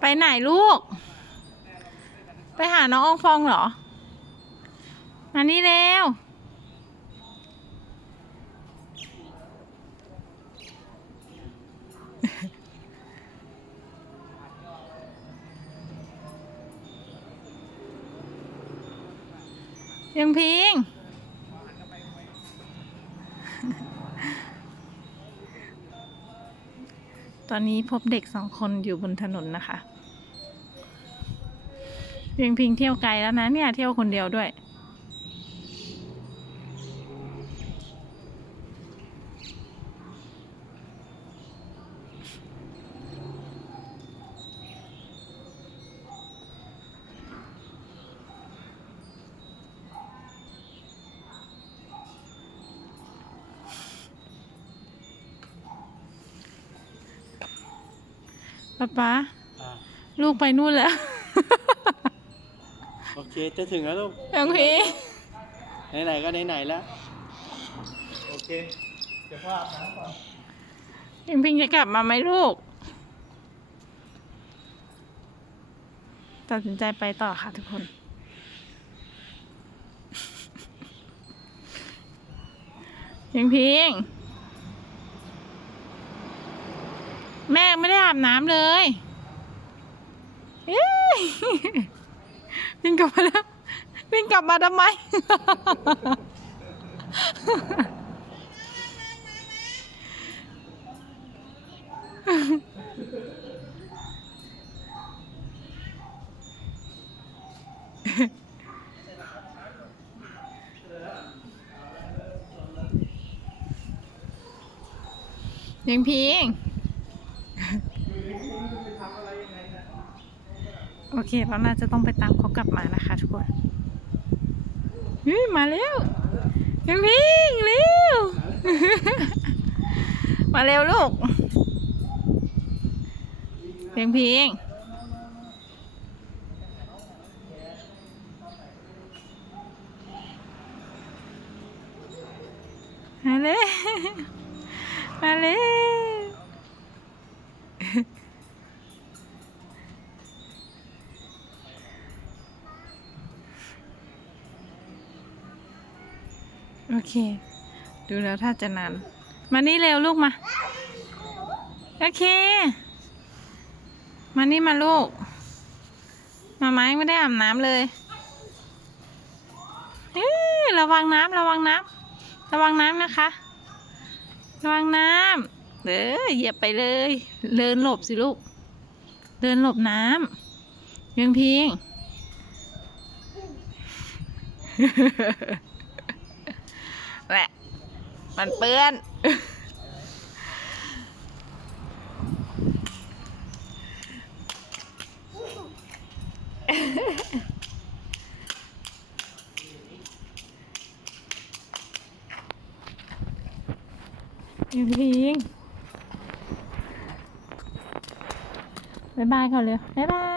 ไปไหนลูก ไปหาน้ององฟองเหรอ มานี่เร็ว ยังพิง ตอนนี้พบเด็กสองคนอยู่บนถนนนะคะเพียงพิงเที่ยวไกลแล้วนะเนี่ยเที่ยวคนเดียวด้วย ป๊าป๊าอะลูกไปนู่นแล้ว โอเคจะถึงแล้วลูกยังพีไหนๆก็ไหนๆแล้ว โอเค เดี๋ยวพ่ออาบน้ำก่อนยังพิงจะกลับมาไหมลูก ตัดสินใจไปต่อค่ะทุกคนยังพิง แม่ไม่ได้ อาบน้ำเลยเอ้ยพิงกลับมาแล้วพิงกลับมาทำไม ยังพิง โอเคเราน่าจะต้องไปตามเขากลับมานะคะทุกคนเฮ้ยมาแล้วยังพิงเร็ว มาเร็วลูกเพียงเพิงมาเร็วมาเร็ว โอเค ดูแล้วถ้าจะนาน มานี่เร็วลูกมา โอเค มานี่มาลูก มาไม้ไม่ได้อาบน้ำเลยเอ้ระวังน้ำระวังน้ำระวังน้ำนะคะ ระวังน้ำเออเหยียบไปเลย เดินหลบสิลูก เดินหลบน้ำยังพิง แหละมันเปื้อน อยู่พิงบายบายก่อนเลยบายบาย